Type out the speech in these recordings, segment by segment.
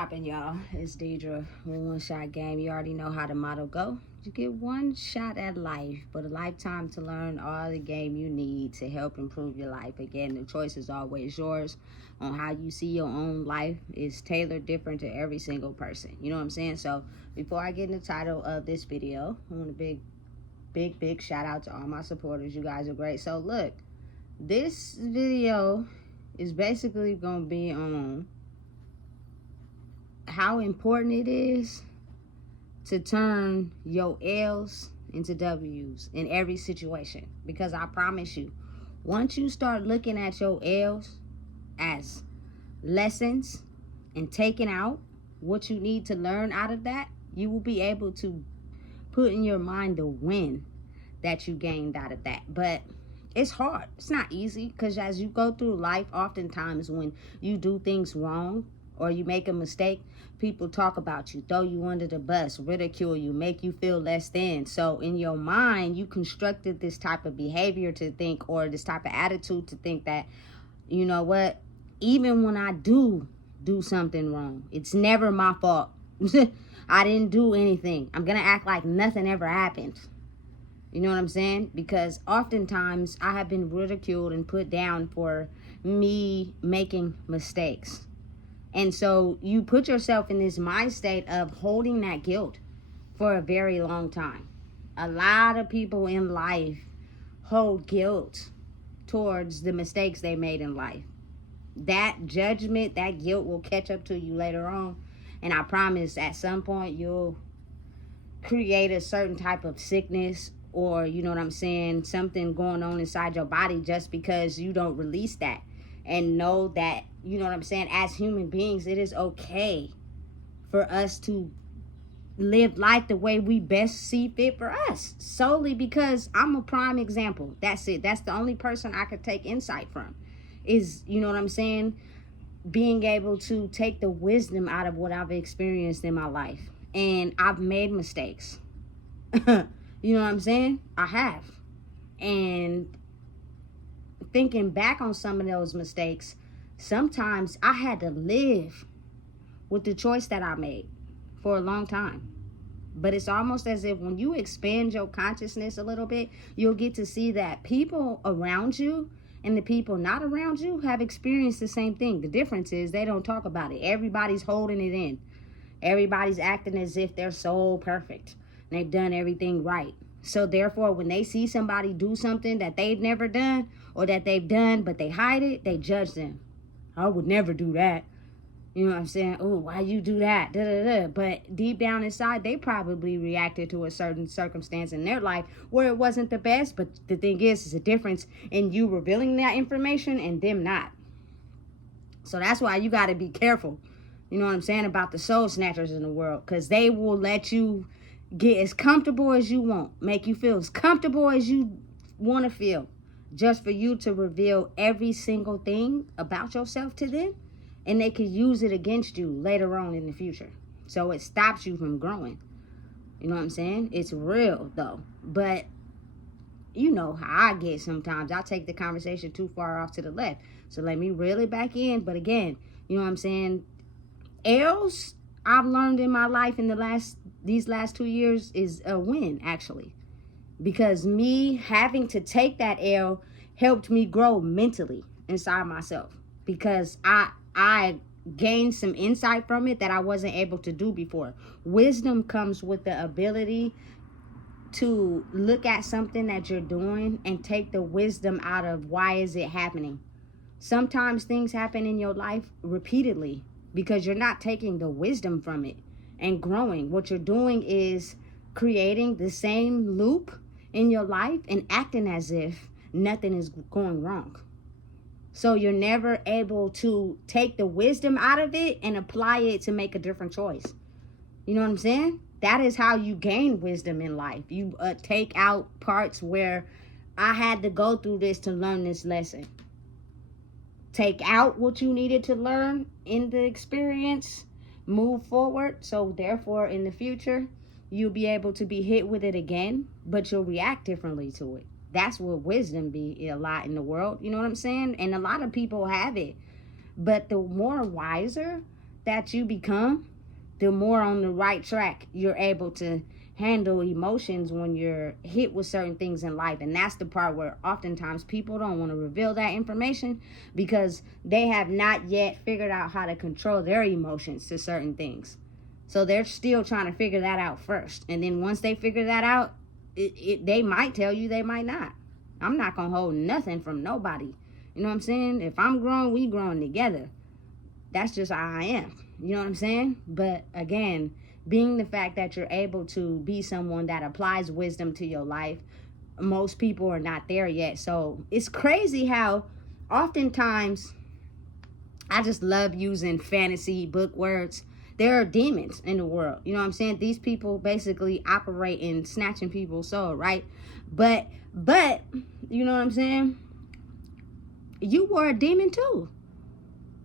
Poppin', y'all. It's Deidre with One Shot Game. You already know how the motto go. You get one shot at life, but a lifetime to learn all the game you need to help improve your life. Again, the choice is always yours on how you see your own life. Is tailored different to every single person. You know what I'm saying? So before I get in the title of this video, I want a big shout out to all my supporters. You guys are great. So look, this video is basically gonna be on how important it is to turn your L's into W's in every situation. Because I promise you, once you start looking at your L's as lessons and taking out what you need to learn out of that, you will be able to put in your mind the win that you gained out of that. But it's hard. It's not easy, because as you go through life, oftentimes when you do things wrong or you make a mistake, people talk about you, throw you under the bus, ridicule you, make you feel less than. So in your mind, you constructed this type of behavior to think, or this type of attitude to think that, you know what, even when I do something wrong, it's never my fault. I didn't do anything. I'm gonna act like nothing ever happened. You know what I'm saying? Because oftentimes I have been ridiculed and put down for me making mistakes. And so you put yourself in this mind state of holding that guilt for a very long time. A lot of people in life hold guilt towards the mistakes they made in life. That judgment, that guilt will catch up to you later on. And I promise at some point you'll create a certain type of sickness, or, you know what I'm saying, something going on inside your body just because you don't release that. And know that, you know what I'm saying, as human beings, it is okay for us to live life the way we best see fit for us. Solely because I'm a prime example. That's it. That's the only person I could take insight from. Is, you know what I'm saying, being able to take the wisdom out of what I've experienced in my life. And I've made mistakes. You know what I'm saying? I have. And thinking back on some of those mistakes, sometimes I had to live with the choice that I made for a long time. But it's almost as if when you expand your consciousness a little bit, you'll get to see that people around you and the people not around you have experienced the same thing. The difference is they don't talk about it. Everybody's holding it in. Everybody's acting as if they're so perfect and they've done everything right. So therefore, when they see somebody do something that they've never done, or that they've done but they hide it, they judge them. I would never do that. You know what I'm saying? Oh, why you do that? Da, da, da. But deep down inside, they probably reacted to a certain circumstance in their life where it wasn't the best. But the thing is a difference in you revealing that information and them not. So that's why you got to be careful, you know what I'm saying, about the soul snatchers in the world. Because they will let you get as comfortable as you want. Make you feel as comfortable as you want to feel. Just for you to reveal every single thing about yourself to them. And they could use it against you later on in the future. So it stops you from growing. You know what I'm saying? It's real, though. But you know how I get sometimes. I take the conversation too far off to the left. So let me reel it back in. But again, you know what I'm saying? L's I've learned in my life in these last 2 years is a win, actually. Because me having to take that L helped me grow mentally inside myself. Because I gained some insight from it that I wasn't able to do before. Wisdom comes with the ability to look at something that you're doing and take the wisdom out of why is it happening. Sometimes things happen in your life repeatedly because you're not taking the wisdom from it and growing. What you're doing is creating the same loop in your life and acting as if nothing is going wrong. So you're never able to take the wisdom out of it and apply it to make a different choice. You know what I'm saying? That is how you gain wisdom in life. You take out parts where I had to go through this to learn this lesson. Take out what you needed to learn in the experience. Move forward. So therefore, in the future, you'll be able to be hit with it again, but you'll react differently to it. That's what wisdom be a lot in the world. You know what I'm saying? And a lot of people have it. But the more wiser that you become, the more on the right track you're able to handle emotions when you're hit with certain things in life. And that's the part where oftentimes people don't want to reveal that information because they have not yet figured out how to control their emotions to certain things. So they're still trying to figure that out first. And then once they figure that out, they might tell you, they might not. I'm not going to hold nothing from nobody. You know what I'm saying? If I'm growing, we growing together. That's just how I am. You know what I'm saying? But again, being the fact that you're able to be someone that applies wisdom to your life, most people are not there yet. So it's crazy how oftentimes, I just love using fantasy book words. There are demons in the world. You know what I'm saying? These people basically operate in snatching people's soul, right? But, you know what I'm saying? You were a demon too.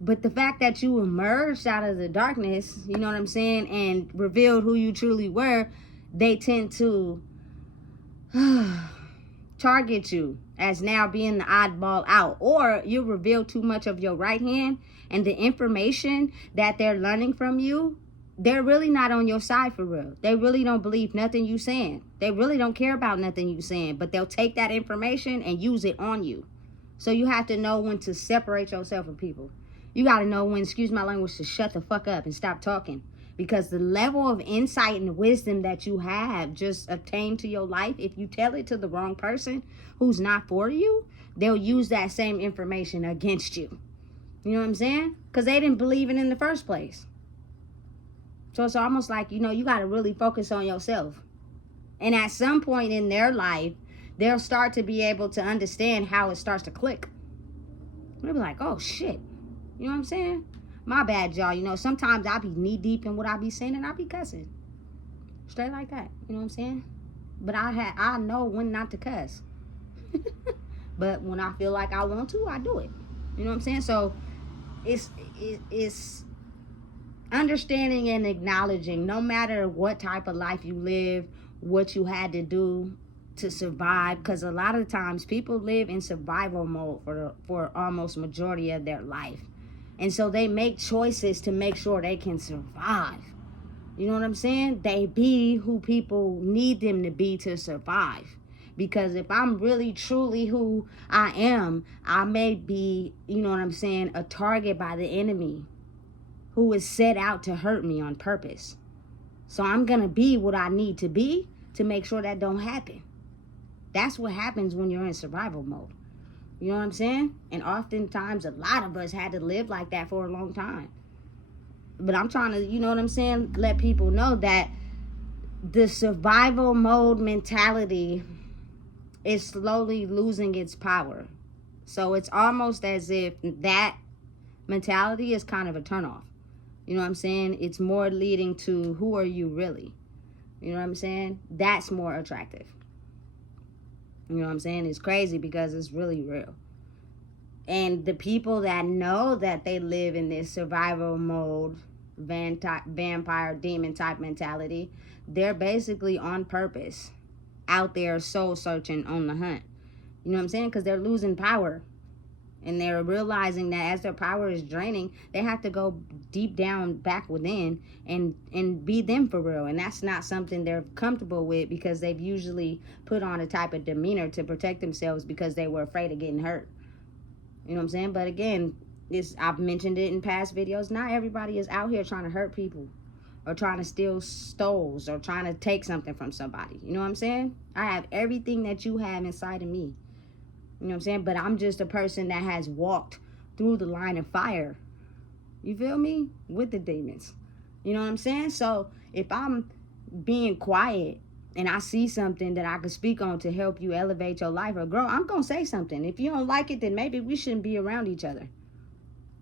But the fact that you emerged out of the darkness, you know what I'm saying, and revealed who you truly were, they tend to target you as now being the oddball out. Or you reveal too much of your right hand, and the information that they're learning from you, they're really not on your side for real. They really don't believe nothing you saying. They really don't care about nothing you saying, but they'll take that information and use it on you. So you have to know when to separate yourself from people. You got to know when, excuse my language, to shut the fuck up and stop talking. Because the level of insight and wisdom that you have just obtained to your life, if you tell it to the wrong person who's not for you, they'll use that same information against you. You know what I'm saying? Because they didn't believe it in the first place. So it's almost like, you know, you got to really focus on yourself. And at some point in their life, they'll start to be able to understand how it starts to click. They'll be like, oh, shit. You know what I'm saying? My bad, y'all. You know, sometimes I be knee deep in what I be saying and I be cussing. Straight like that. You know what I'm saying? But I know when not to cuss. But when I feel like I want to, I do it. You know what I'm saying? So it's understanding and acknowledging, no matter what type of life you live, what you had to do to survive, because a lot of times people live in survival mode for almost majority of their life. And so they make choices to make sure they can survive. You know what I'm saying? They be who people need them to be to survive. Because if I'm really truly who I am, I may be, you know what I'm saying, a target by the enemy who is set out to hurt me on purpose. So I'm going to be what I need to be to make sure that don't happen. That's what happens when you're in survival mode. You know what I'm saying? And oftentimes, a lot of us had to live like that for a long time. But I'm trying to, you know what I'm saying, let people know that the survival mode mentality is slowly losing its power. So it's almost as if that mentality is kind of a turnoff. You know what I'm saying? It's more leading to, who are you really? You know what I'm saying? That's more attractive. You know what I'm saying? It's crazy because it's really real. And the people that know that they live in this survival mode, vampire, demon type mentality, they're basically on purpose out there soul searching on the hunt. You know what I'm saying? Because they're losing power. And they're realizing that as their power is draining, they have to go deep down back within and be them for real. And that's not something they're comfortable with, because they've usually put on a type of demeanor to protect themselves because they were afraid of getting hurt. You know what I'm saying? But again, I've mentioned it in past videos. Not everybody is out here trying to hurt people or trying to steal souls or trying to take something from somebody. You know what I'm saying? I have everything that you have inside of me. You know what I'm saying? But I'm just a person that has walked through the line of fire. You feel me? With the demons. You know what I'm saying? So if I'm being quiet and I see something that I can speak on to help you elevate your life or grow, I'm going to say something. If you don't like it, then maybe we shouldn't be around each other.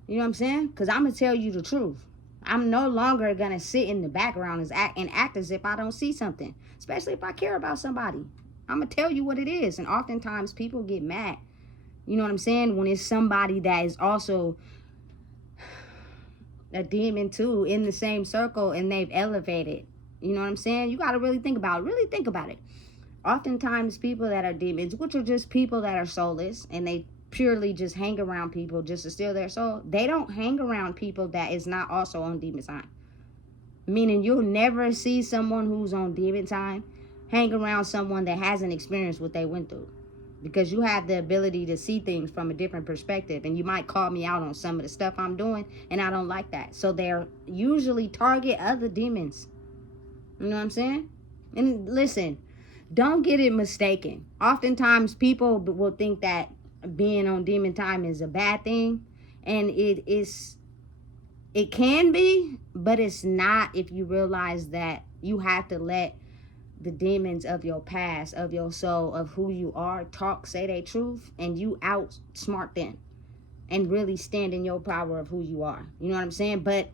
You know what I'm saying? Because I'm going to tell you the truth. I'm no longer going to sit in the background and act as if I don't see something. Especially if I care about somebody. I'm going to tell you what it is. And oftentimes people get mad. You know what I'm saying? When it's somebody that is also a demon too in the same circle and they've elevated. You know what I'm saying? You got to really think about it. Really think about it. Oftentimes people that are demons, which are just people that are soulless and they purely just hang around people just to steal their soul, they don't hang around people that is not also on demon time. Meaning you'll never see someone who's on demon time hang around someone that hasn't experienced what they went through. Because you have the ability to see things from a different perspective. And you might call me out on some of the stuff I'm doing, and I don't like that. So they're usually target other demons. You know what I'm saying? And listen, don't get it mistaken. Oftentimes people will think that being on demon time is a bad thing. And it can be, but it's not if you realize that you have to let the demons of your past, of your soul, of who you are, talk, say their truth, and you outsmart them and really stand in your power of who you are. You know what I'm saying? But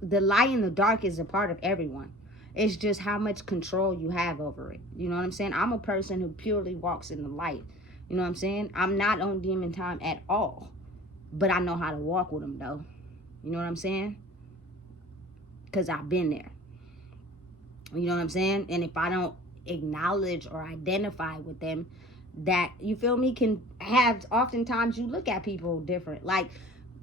the light and the dark is a part of everyone. It's just how much control you have over it. You know what I'm saying? I'm a person who purely walks in the light. You know what I'm saying? I'm not on demon time at all, but I know how to walk with them though. You know what I'm saying? Because I've been there. You know what I'm saying? And if I don't acknowledge or identify with them, that, you feel me, can have, oftentimes you look at people different. Like,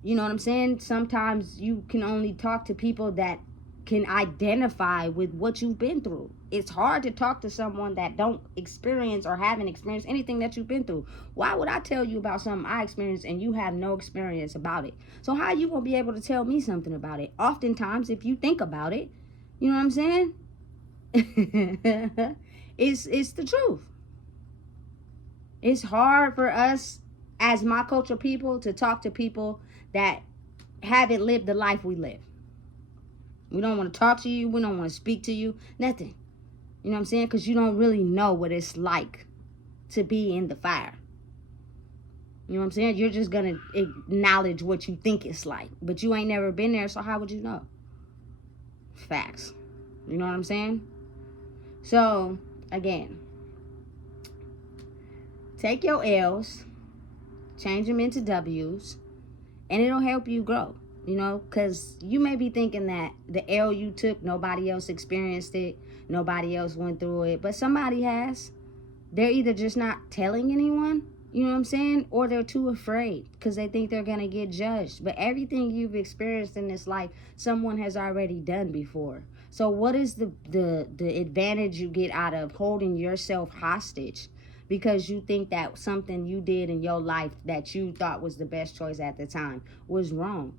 you know what I'm saying? Sometimes you can only talk to people that can identify with what you've been through. It's hard to talk to someone that don't experience or haven't experienced anything that you've been through. Why would I tell you about something I experienced and you have no experience about it? So how are you going to be able to tell me something about it? Oftentimes, if you think about it, you know what I'm saying? It's the truth. It's hard for us as my culture people to talk to people that haven't lived the life we live. We don't want to talk to you. We don't want to speak to you. Nothing. You know what I'm saying? Because you don't really know what it's like to be in the fire. You know what I'm saying? You're just going to acknowledge what you think it's like. But you ain't never been there, so how would you know? Facts. You know what I'm saying? So, again, take your L's, change them into W's, and it'll help you grow. You know, because you may be thinking that the L you took, nobody else experienced it, nobody else went through it, but somebody has. They're either just not telling anyone, you know what I'm saying, or they're too afraid because they think they're going to get judged. But everything you've experienced in this life, someone has already done before. So what is the advantage you get out of holding yourself hostage because you think that something you did in your life that you thought was the best choice at the time was wrong?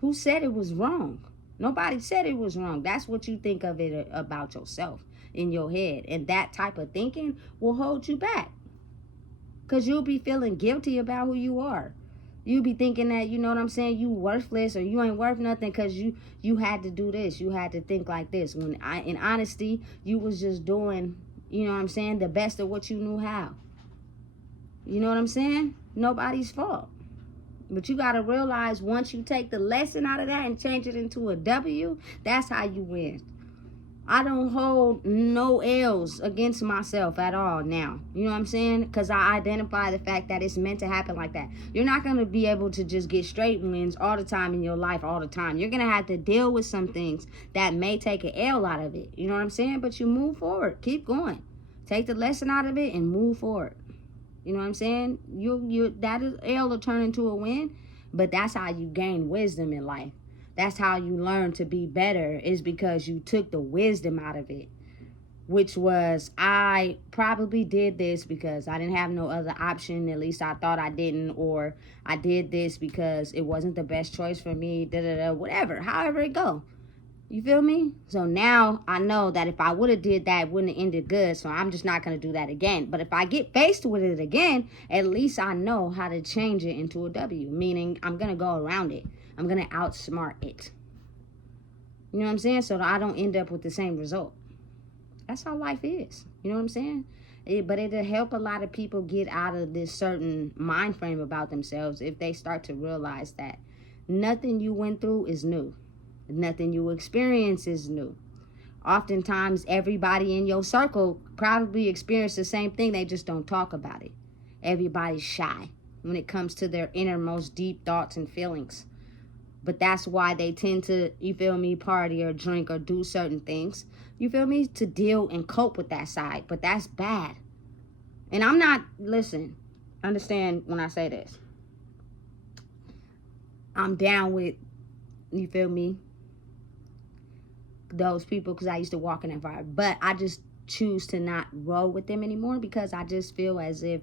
Who said it was wrong? Nobody said it was wrong. That's what you think of it about yourself in your head. And that type of thinking will hold you back. Because you'll be feeling guilty about who you are. You'll be thinking that, you know what I'm saying, you worthless or you ain't worth nothing because you had to do this. You had to think like this. When in honesty, you was just doing, you know what I'm saying, the best of what you knew how. You know what I'm saying? Nobody's fault. But you got to realize once you take the lesson out of that and change it into a W, that's how you win. I don't hold no L's against myself at all now. You know what I'm saying? Because I identify the fact that it's meant to happen like that. You're not going to be able to just get straight wins all the time in your life all the time. You're going to have to deal with some things that may take an L out of it. You know what I'm saying? But you move forward. Keep going. Take the lesson out of it and move forward. You know what I'm saying? That is L will turn into a win, but that's how you gain wisdom in life. That's how you learn to be better, is because you took the wisdom out of it, which was, I probably did this because I didn't have no other option. At least I thought I didn't, or I did this because it wasn't the best choice for me, whatever, however it go. You feel me? So now I know that if I would have did that, it wouldn't have ended good. So I'm just not going to do that again. But if I get faced with it again, at least I know how to change it into a W. Meaning I'm going to go around it. I'm going to outsmart it. You know what I'm saying? So that I don't end up with the same result. That's how life is. You know what I'm saying? But it'll help a lot of people get out of this certain mind frame about themselves if they start to realize that nothing you went through is new. Nothing you experience is new. Oftentimes, everybody in your circle probably experienced the same thing. They just don't talk about it. Everybody's shy when it comes to their innermost deep thoughts and feelings. But that's why they tend to, you feel me, party or drink or do certain things, you feel me, to deal and cope with that side. But that's bad. And I'm not, listen, understand when I say this. I'm down with, you feel me, those people, because I used to walk in that vibe. But I just choose to not roll with them anymore, because I just feel as if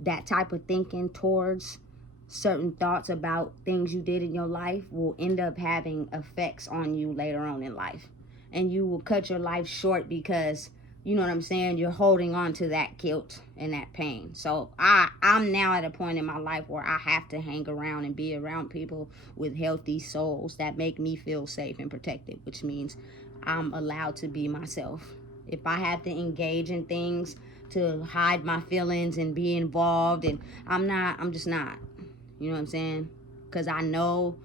that type of thinking towards certain thoughts about things you did in your life will end up having effects on you later on in life. And you will cut your life short because, you know what I'm saying, you're holding on to that guilt and that pain. So I'm now at a point in my life where I have to hang around and be around people with healthy souls that make me feel safe and protected, which means I'm allowed to be myself. If I have to engage in things to hide my feelings and be involved, and I'm just not. You know what I'm saying? Because I know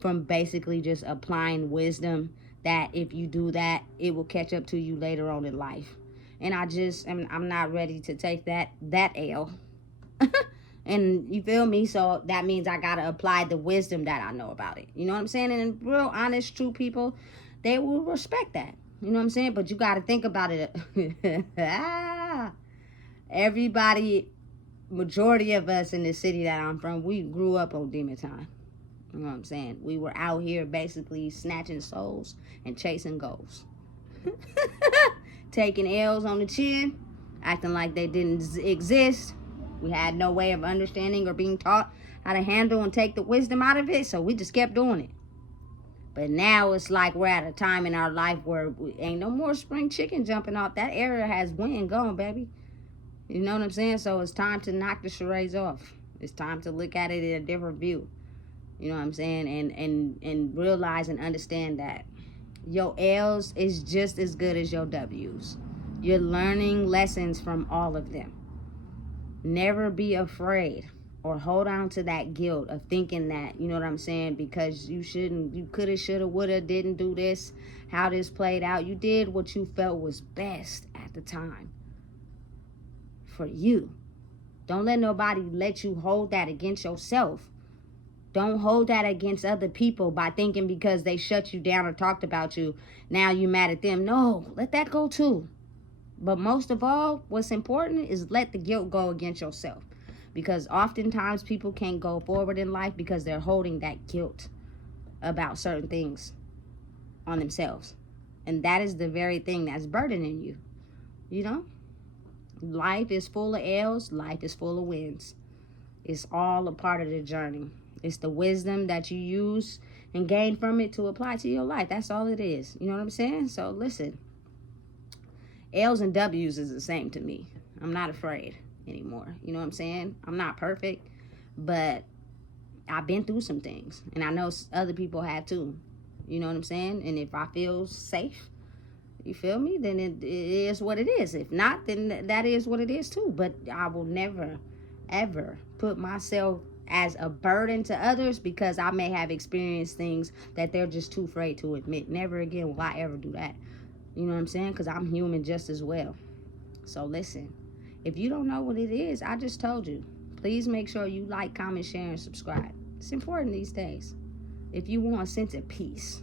from basically just applying wisdom that if you do that, it will catch up to you later on in life. And I'm not ready to take that L. And you feel me? So that means I got to apply the wisdom that I know about it. You know what I'm saying? And real honest, true people, they will respect that. You know what I'm saying? But you got to think about it. Everybody, majority of us in the city that I'm from, we grew up on demon time. You know what I'm saying? We were out here basically snatching souls and chasing goals. Taking L's on the chin, acting like they didn't exist. We had no way of understanding or being taught how to handle and take the wisdom out of it, so we just kept doing it. But now it's like we're at a time in our life where we ain't no more spring chicken jumping off. That era has went and gone, baby. You know what I'm saying? So it's time to knock the charades off. It's time to look at it in a different view. You know what I'm saying? And realize and understand that your L's is just as good as your W's. You're learning lessons from all of them. Never be afraid or hold on to that guilt of thinking that, you know what I'm saying, because you coulda, shoulda, woulda, didn't do this, how this played out. You did what you felt was best at the time for you. Don't let nobody let you hold that against yourself. Don't hold that against other people by thinking because they shut you down or talked about you, now you mad at them. No, let that go too. But most of all, what's important is let the guilt go against yourself. Because oftentimes people can't go forward in life because they're holding that guilt about certain things on themselves. And that is the very thing that's burdening you. You know? Life is full of L's. Life is full of wins. It's all a part of the journey. It's the wisdom that you use and gain from it to apply to your life. That's all it is. You know what I'm saying? So listen. L's and W's is the same to me. I'm not afraid anymore. You know what I'm saying? I'm not perfect, but I've been through some things, and I know other people have too. You know what I'm saying? And if I feel safe, you feel me, then it is what it is. If not, then that is what it is too. But I will never, ever put myself as a burden to others because I may have experienced things that they're just too afraid to admit. Never again will I ever do that. You know what I'm saying? Because I'm human just as well. So listen, if you don't know what it is, I just told you. Please make sure you like, comment, share, and subscribe. It's important these days. If you want a sense of peace.